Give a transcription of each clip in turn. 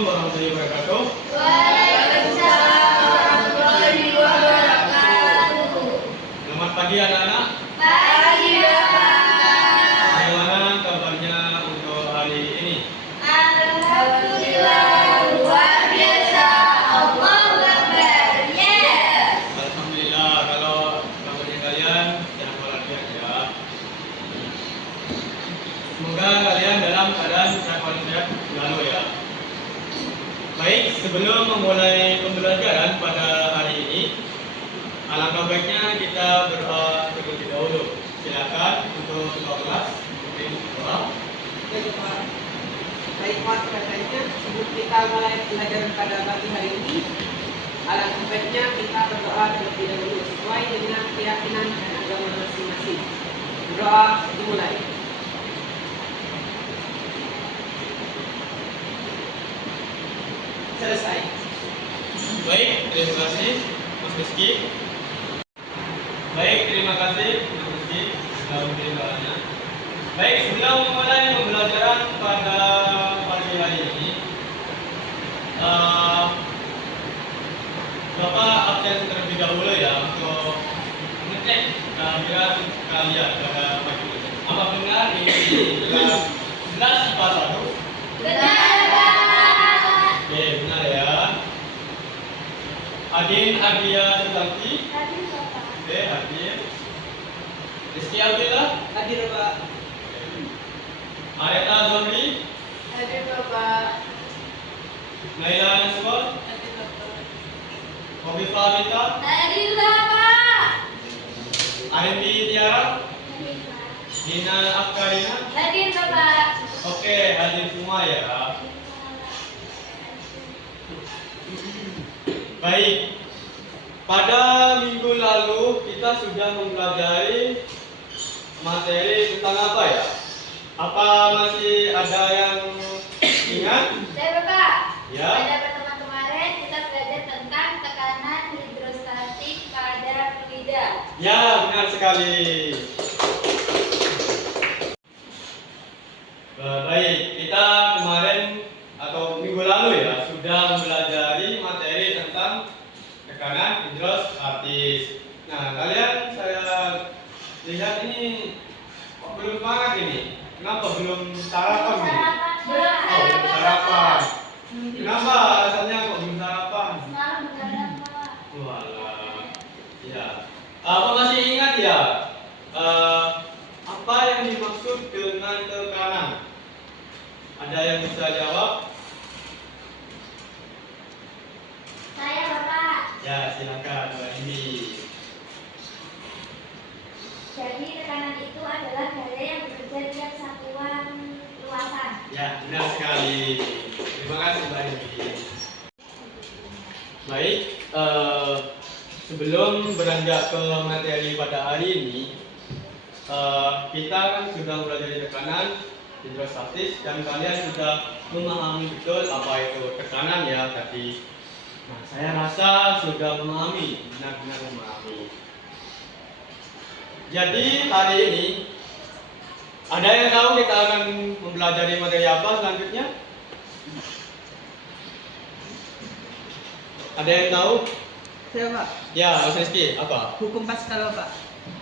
Assalamualaikum warahmatullahi wabarakatuh. Waalaikumsalam warahmatullahi wabarakatuh. Selamat pagi anak-anak. Pagi Bapak. Bagaimana kabarnya untuk hari ini? Alhamdulillah luar biasa. Allahu Akbar. Yes. Alhamdulillah kalau kabarnya kalian sehat walafiat ya. Semoga kalian dalam keadaan sehat walafiat selalu ya. Baik, sebelum memulai pembelajaran pada hari ini, alangkah baiknya kita berdoa terlebih dahulu. Silakan untuk ketua kelas mungkin doa. Baik Mas, katanya sebelum kita mulai pelajaran pada pagi hari ini, alangkah baiknya kita berdoa terlebih dahulu sesuai dengan keyakinan dan agama masing-masing. Berdoa dimulai. Selesai. Baik, terima kasih Mas Rizky. Baik, terima kasih Mas Rizky sudah memberi doanya. Baik, sebelum memulai pembelajaran pada pagi hari ini, Bapak absen terlebih dahulu ya untuk mengecek kehadiran kalian pada pagi ini. Apa benar ini kelas 11 IPA 1? Benar Bapak. Oke, benar ya. Adin Ardia Sutanti. Hadir Bapak. Oke, hadir. Rizky Abdillah. Hadir Pak. Areta Zohri. Hadir Bapak. Naila Naswar. Hadir Bapak. Khofifah Mita. Hadir Bapak. Arimbi Tiara. Hadir Pak. Dina Afkarina. Hadir Bapak. Oke, hadir semua ya. Baik. Pada minggu lalu kita sudah mempelajari materi tentang apa ya? Apa masih ada yang ingat? Saya Bapak. Ya. Pada pertemuan kemarin kita belajar tentang tekanan hidrostatik pada fluida. Ya, benar sekali. Baik, kita kemarin atau minggu lalu ya sudah mempelajari materi tentang tekanan hidrostatis. Nah, kalian saya lihat ini kok belum semangat ini. Kenapa belum sarapan nih? Belum Oh, belum sarapan. Kenapa alasannya kok belum sarapan? Semalam begadang Pak. Walah, ya. Apa masih ingat ya? Apa yang dimaksud dengan tekanan? Ada yang bisa jawab? Saya Bapak. Ya, silakan Mbak Indi. Jadi tekanan itu adalah gaya yang bekerja di tiap satuan luasan. Ya, benar sekali. Terima kasih Mbak Indi. Baik, sebelum beranjak ke materi pada hari ini, kita kan sudah belajar tekanan hidrostatis dan kalian sudah memahami betul apa itu tekanan ya tadi. Nah, saya rasa sudah memahami, benar-benar memahami. Jadi hari ini ada yang tahu kita akan mempelajari materi apa selanjutnya? Ada yang tahu? Saya Pak. Ya, Mas Rizky, apa? Hukum Pascal Pak.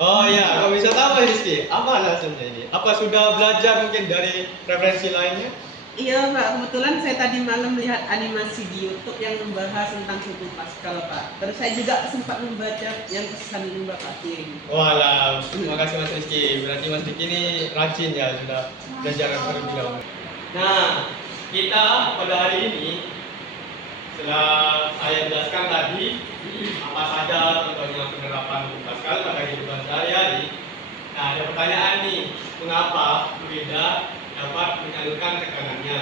Oh iya, kalau bisa tahu Mas Rizky, apa alasannya ini? Apa sudah belajar mungkin dari referensi lainnya? Iya Pak, kebetulan saya tadi malam melihat animasi di YouTube yang membahas tentang hukum Pascal Pak. Terus saya juga sempat membaca yang pesan Bapak kirim. Walah, terima kasih Mas Rizky. Berarti Mas Rizky ini rajin ya, sudah belajar terlebih dahulu. Nah, kita pada hari ini setelah saya jelaskan tadi apa saja contohnya penerapan hukum Pascal pada kehidupan sehari-hari. Nah, ada pertanyaan nih, mengapa fluida dapat menyalurkan tekanannya?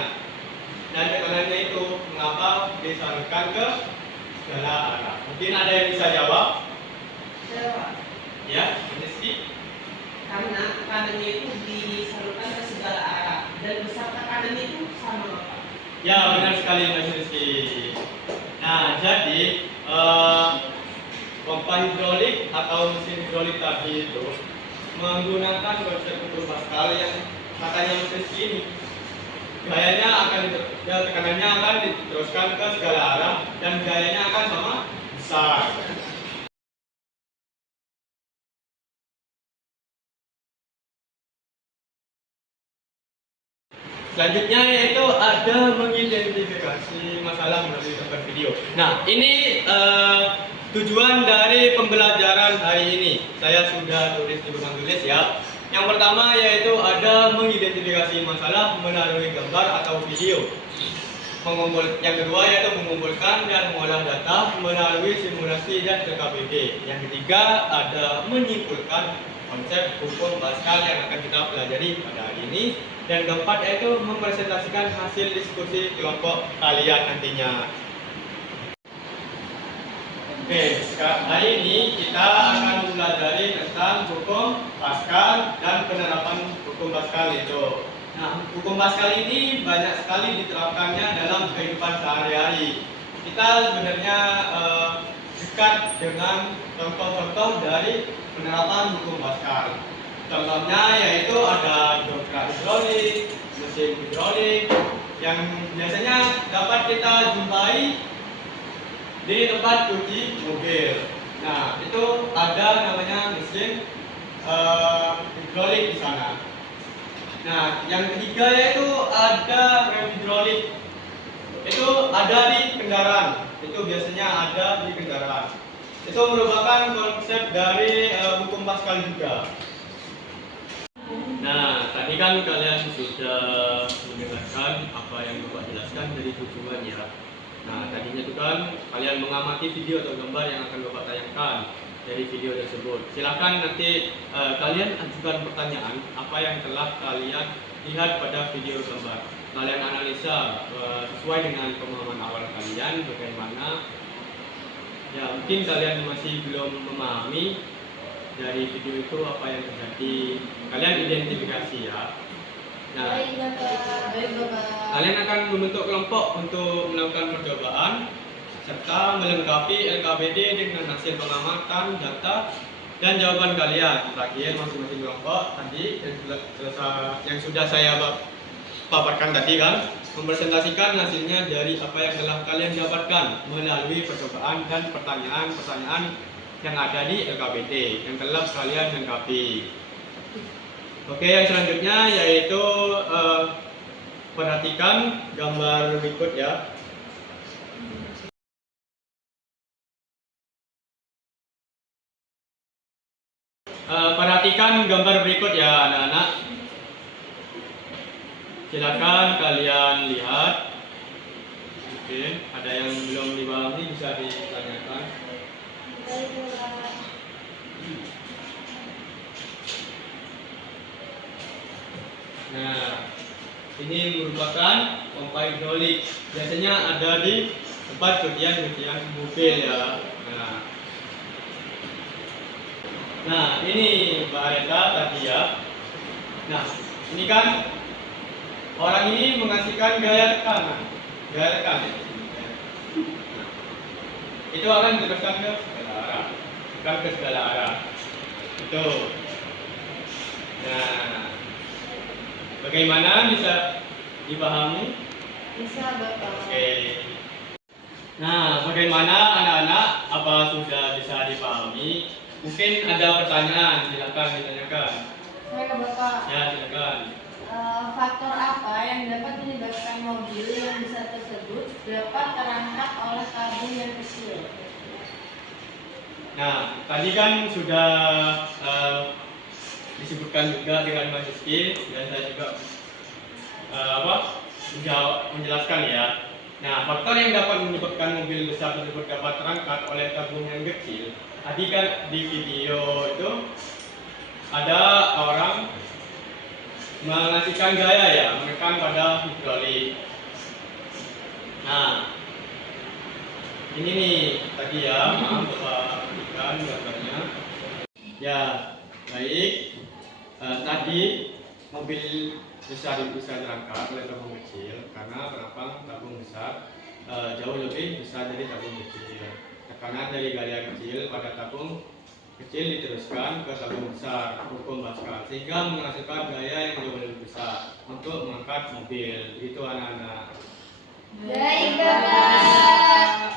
Dan tekanannya itu mengapa disalurkan ke segala arah? Mungkin ada yang bisa jawab? Saya Pak. Ya, Rizky. Karena tekanannya itu disalurkan ke segala arah dan besar tekanannya itu sama Bapak. Ya, benar sekali Mas Rizky. Nah, jadi pompa hidrolik atau mesin hidrolik tadi itu menggunakan konsep hukum Pascal yang katanya Mas Rizky ini. gayanya akan tekanannya akan diteruskan ke segala arah dan gayanya akan sama besar. Selanjutnya yaitu ada mengidentifikasi masalah melalui gambar video. Nah, ini tujuan dari pembelajaran hari ini. Saya sudah tulis di papan tulis ya. Yang pertama yaitu ada mengidentifikasi masalah melalui gambar atau video. Yang kedua yaitu mengumpulkan dan mengolah data melalui simulasi dan LKPD. Yang ketiga ada menyimpulkan konsep hukum Pascal yang akan kita pelajari pada hari ini. Dan keempat yaitu mempresentasikan hasil diskusi kelompok kalian nantinya. Oke, hari ini kita akan mempelajari tentang hukum Pascal dan penerapan hukum Pascal itu. Nah, hukum Pascal ini banyak sekali diterapkannya dalam kehidupan sehari-hari. Kita sebenarnya dekat dengan contoh-contoh dari penerapan hukum Pascal. Contohnya yaitu ada dobrak hidrolik, mesin hidrolik yang biasanya dapat kita jumpai di tempat cuci mobil. Nah, itu ada namanya mesin hidrolik di sana. Nah, yang ketiga yaitu ada rem hidrolik. Itu ada di kendaraan. Itu biasanya ada di kendaraan. Itu merupakan konsep dari hukum Pascal juga. Nah, tadi kan kalian sudah mendengarkan apa yang Bapak jelaskan dari tujuan ya. Nah, tadinya itu kan kalian mengamati video atau gambar yang akan Bapak tayangkan dari video tersebut. Silakan nanti kalian ajukan pertanyaan apa yang telah kalian lihat pada video gambar. Kalian analisa sesuai dengan pemahaman awal kalian bagaimana. Ya, mungkin kalian masih belum memahami dari video itu apa yang terjadi, kalian identifikasi ya. Nah, kalian akan membentuk kelompok untuk melakukan percobaan serta melengkapi LKPD dengan hasil pengamatan data dan jawaban kalian. Terakhir masing-masing kelompok tadi yang sudah saya paparkan tadi kan, mempresentasikan hasilnya dari apa yang telah kalian dapatkan melalui percobaan dan pertanyaan-pertanyaan yang ada di LKPD yang telah kalian lengkapi. Oke, yang selanjutnya yaitu perhatikan gambar berikut ya. Perhatikan gambar berikut ya anak-anak. Silakan kalian lihat. Oke, ada yang belum dipahami bisa ditanyakan. Nah, ini merupakan pompa hidrolik. Biasanya ada di tempat cucian mobil ya. Nah, ini Mbak Reta tadi ya. Nah, ini kan orang ini mengasihkan gaya tekanan. Gaya tekan. Itu akan diteruskan ke segala arah. Tekan ke segala arah. Itu. Nah, bagaimana bisa dipahami? Bisa, Bapak. Oke. Nah, bagaimana anak-anak? Apa sudah bisa dipahami? Mungkin ada pertanyaan, silakan ditanyakan. Saya Bapak. Ya, silakan. Faktor apa yang dapat menyebabkan mobil yang besar tersebut dapat terangkat oleh tabung yang kecil? Nah, tadi kan sudah disebutkan juga dengan Mas Rizky dan saya juga menjelaskan ya. Nah, faktor yang dapat menyebabkan mobil besar tersebut dapat terangkat oleh tabung yang kecil. Tadi kan di video itu ada orang mengasihkan gaya ya, menekan pada hidrolik. Nah, ini nih tadi ya, maaf Bapak berikan gambarnya. Ya, baik. Tadi mobil besar itu bisa terangkat oleh tabung kecil karena kenapa tabung besar jauh lebih besar dari tabung kecil. Tekanan dari gaya kecil pada tabung kecil diteruskan ke tabung besar, hukum Pascal, sehingga menghasilkan gaya yang jauh lebih besar. Maka untuk mengangkat mobil. Itu anak-anak. Baik, Bapak.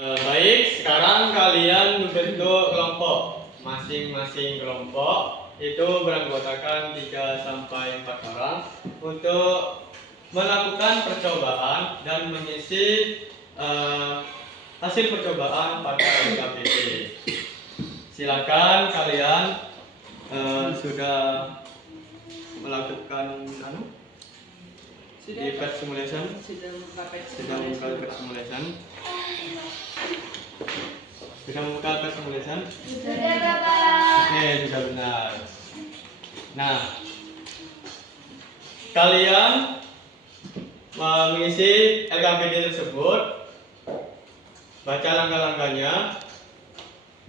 Baik, sekarang kalian membentuk kelompok. Masing-masing kelompok itu beranggotakan 3 sampai 4 orang untuk melakukan percobaan dan mengisi hasil percobaan pada LKPD. Silakan kalian sudah melakukan di pet simulation, sudah membuka pet simulation. Sudah, Bapak. Oke, sudah benar. Nah, kalian mengisi LKPD tersebut, baca langkah-langkahnya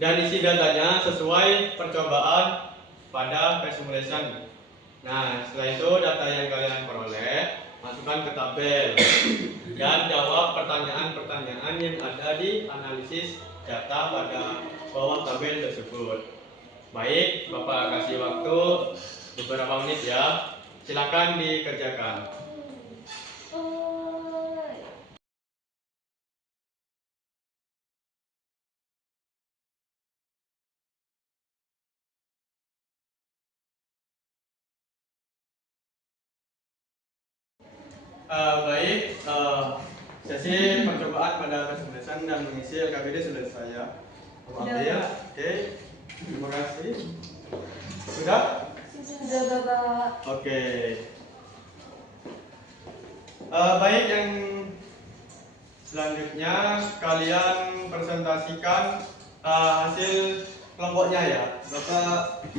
dan isi datanya sesuai percobaan pada pet simulation. Nah, setelah itu data yang kalian peroleh masukkan ke tabel dan jawab pertanyaan-pertanyaan yang ada di analisis data pada bawah tabel tersebut. Baik, Bapak kasih waktu beberapa menit ya. Silakan dikerjakan. Baik, sesi percobaan pada kesempatan dan mengisi LKPD selesai ya. Ambil, oke. Terima kasih. Sudah? Sudah, Bapak. Oke. Baik, yang selanjutnya kalian presentasikan hasil kelompoknya ya. Bapak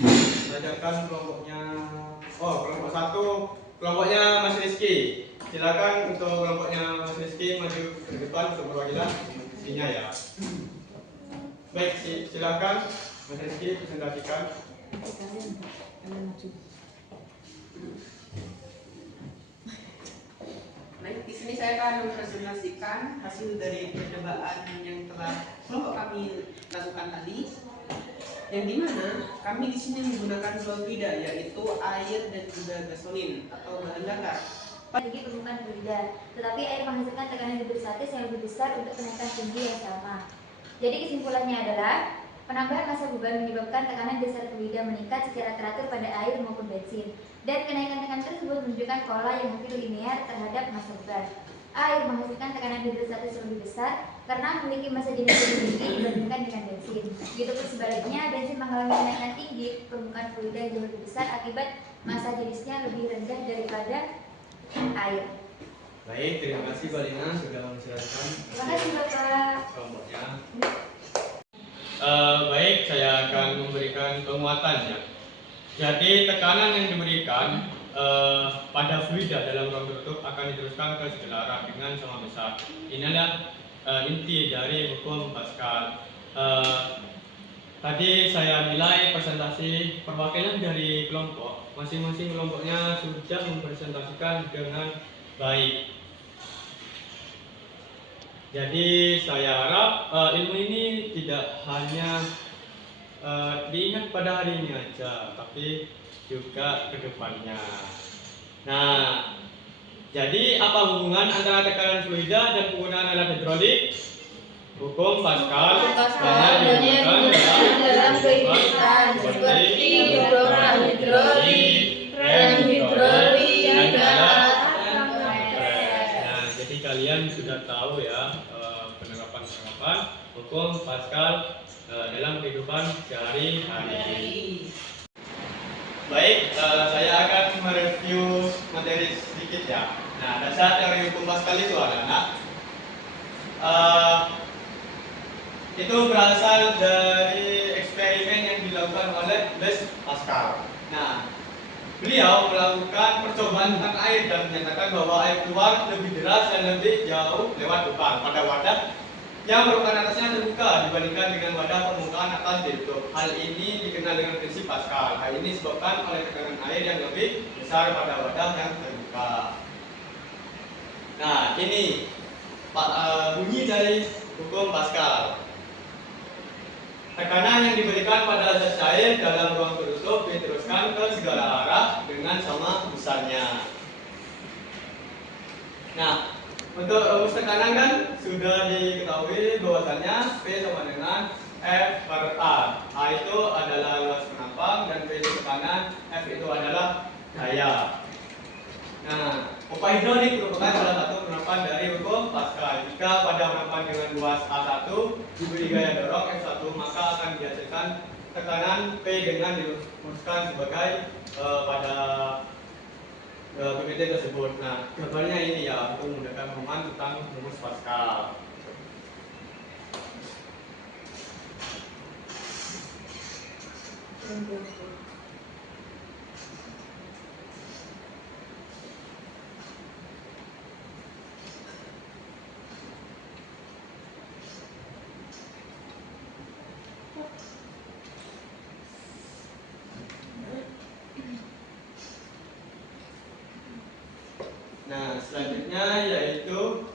bacakan kelompoknya. Oh, kelompok 1, kelompoknya Mas Rizky. Silakan untuk kelompoknya Mas Rizky maju ke depan untuk perwakilan isinya ya. Baik, silakan Mas Rizky presentasikan. Baik, di sini saya akan mempresentasikan hasil dari percobaan yang telah kelompok kami lakukan tadi. Yang dimana kami di sini menggunakan dua fluida, yaitu air dan juga gasolin atau bahan bakar. Bagi permukaan fluida, tetapi air menghasilkan tekanan hidrostatis yang lebih besar untuk kenaikan tinggi yang sama. Jadi kesimpulannya adalah penambahan massa beban menyebabkan tekanan dasar fluida meningkat secara teratur pada air maupun bensin, dan kenaikan tekanan tersebut menunjukkan pola yang hampir linear terhadap massa beban. Air menghasilkan tekanan hidrostatis lebih besar karena memiliki massa jenis lebih tinggi dibandingkan dengan bensin. Begitupun sebaliknya, bensin mengalami kenaikan tinggi permukaan fluida yang lebih besar akibat massa jenisnya lebih rendah daripada air. Baik, terima kasih Mbak Lina sudah menjelaskan. Terima kasih Bapak. Kelompoknya. Baik, saya akan memberikan penguatannya. Jadi tekanan yang diberikan pada fluida dalam ruang tertutup akan diteruskan ke segala arah dengan sama besar. Inilah inti dari hukum Pascal. Tadi saya nilai presentasi perwakilan dari kelompok. Masing-masing kelompoknya sudah mempresentasikan dengan baik. Jadi saya harap ilmu ini tidak hanya diingat pada hari ini aja, tapi juga ke depannya. Nah, jadi apa hubungan antara tekanan fluida dan penggunaan alat hidrolik? Hukum Pascal banyak digunakan dalam kehidupan seperti dorongan hidrolik, rem hidrolik, dan alat kompres. Nah, jadi kalian sudah tahu ya penerapan hukum Pascal dalam kehidupan sehari-hari. Baik, saya akan mereview materi sedikit ya. Nah, dasar teori hukum Pascal itu anak-anak itu berasal dari eksperimen yang dilakukan oleh Blaise Pascal. Nah, beliau melakukan percobaan tentang air dan menyatakan bahwa air keluar lebih deras dan lebih jauh lewat lubang pada wadah yang permukaan atasnya terbuka dibandingkan dengan wadah permukaan atas ditutup. Hal ini dikenal dengan prinsip Pascal. Hal ini disebabkan oleh tekanan air yang lebih besar pada wadah yang terbuka. Nah, ini bunyi dari hukum Pascal. Tekanan yang diberikan pada zat cair dalam ruang tertutup diteruskan ke segala arah dengan sama besarnya. Nah, untuk rumus tekanan kan sudah diketahui bahwasannya P sama dengan F per A. A itu adalah luas penampang dan P itu tekanan, F itu adalah gaya. Nah, upah hidrolik merupakan salah satu penerapan dari hukum Pascal. Jika pada penerapan dengan luas A1 diberi gaya dorong F1, maka akan dihasilkan tekanan P dengan dirumuskan sebagai pada PPT tersebut. Nah, gambarnya ini ya untuk memudahkan pemahaman tentang rumus Pascal. Nah, selanjutnya yaitu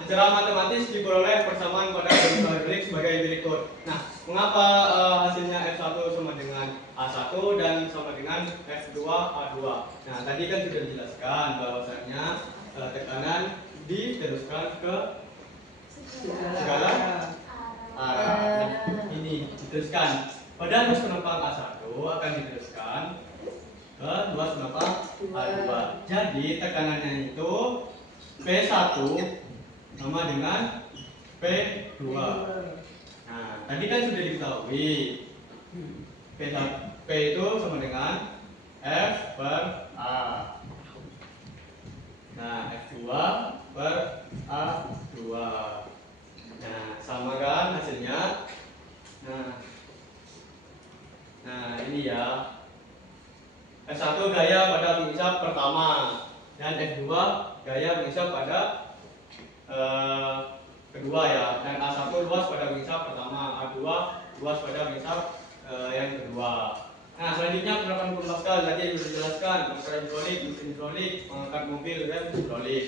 secara matematis diperoleh persamaan pada hidrolik sebagai berikut. Nah, mengapa hasilnya F1 sama dengan A1 dan sama dengan F2 A2? Nah, tadi kan sudah dijelaskan bahwasannya tekanan diteruskan ke segala arah. Nah, ini diteruskan. Pada luas penumpang A1 akan diteruskan ke luas penumpang A2. Jadi tekanannya itu P1 sama dengan P2. Nah, tadi kan sudah diketahui P itu sama dengan F per A. Nah, F2 per A2. Nah, sama kan hasilnya. Nah, ini ya. F1 gaya pada pengisap pertama dan F2 gaya pengisap pada kedua ya, dan A1 luas pada pengisap pertama, A2 luas pada pengisap yang kedua. Nah, selanjutnya penerapan hukum Pascal tadi sudah dijelaskan, motor hidrolik, mesin hidrolik, mengangkat mobil, rem hidrolik.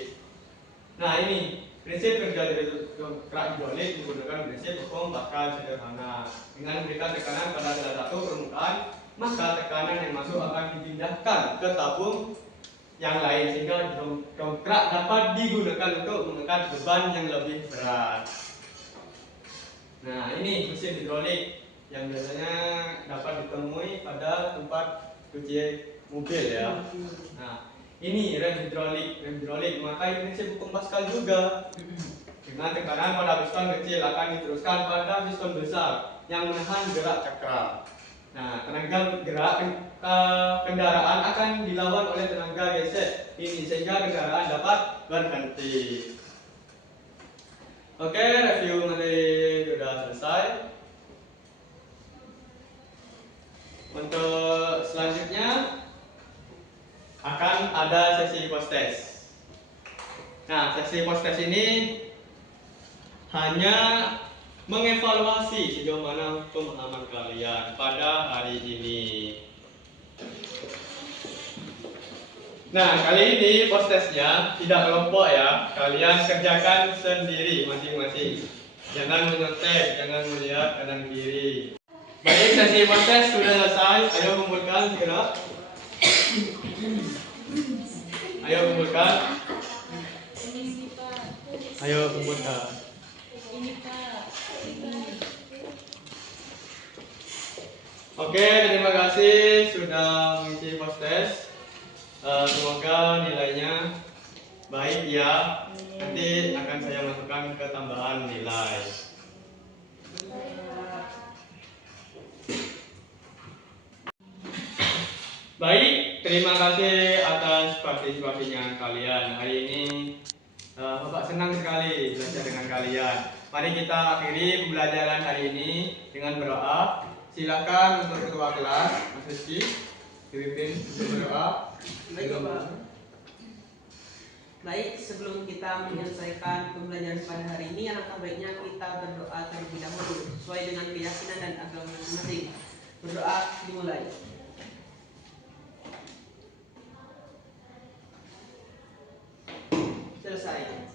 Nah, ini prinsip kerja dari kerak hidrolik menggunakan prinsip hukum Pascal sederhana. Dengan memberikan tekanan pada salah satu permukaan, maka tekanan yang masuk akan dipindahkan ke tabung yang lain sehingga dongkrak dapat digunakan untuk mengangkat beban yang lebih berat. Nah, ini mesin hidrolik yang biasanya dapat ditemui pada tempat cuci mobil ya. Nah, ini rem hidrolik. Rem hidrolik memakai prinsip hukum Pascal juga. Dengan tekanan pada piston kecil akan diteruskan pada piston besar yang menahan gerak cakram. Nah, tenaga gerak kendaraan akan dilawan oleh tenaga gesek ini sehingga kendaraan dapat berhenti. Oke, review nanti sudah selesai. Untuk selanjutnya akan ada sesi post test. Nah, sesi post test ini hanya mengevaluasi sejauh mana pemahaman kalian pada hari ini. Nah, kali ini post testnya tidak kelompok ya, kalian kerjakan sendiri masing-masing. Jangan menyontek, jangan melihat kanan kiri. Baik, sesi post test sudah selesai. Ayo kumpulkan segera. Ayo kumpulkan. Ayo kumpulkan. Oke, terima kasih sudah mengisi post test. Semoga nilainya baik ya. Nanti akan saya masukkan ke tambahan nilai. Baik, terima kasih atas partisipasinya kalian. Hari ini Bapak senang sekali belajar dengan kalian. Mari kita akhiri pembelajaran hari ini dengan berdoa. Silakan untuk ketua kelas, Mas Rizky, dipimpin untuk berdoa. Baik, sebelum kita menyelesaikan pembelajaran pada hari ini, alangkah baiknya kita berdoa terlebih dahulu sesuai dengan keyakinan dan agama masing-masing. Berdoa dimulai. Selesai.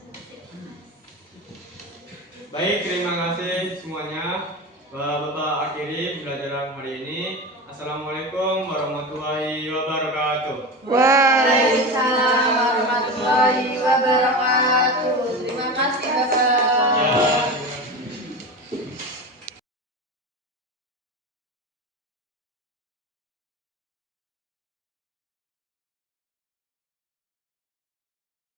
Baik, terima kasih semuanya. Bapak akhiri pembelajaran hari ini. Assalamualaikum warahmatullahi wabarakatuh.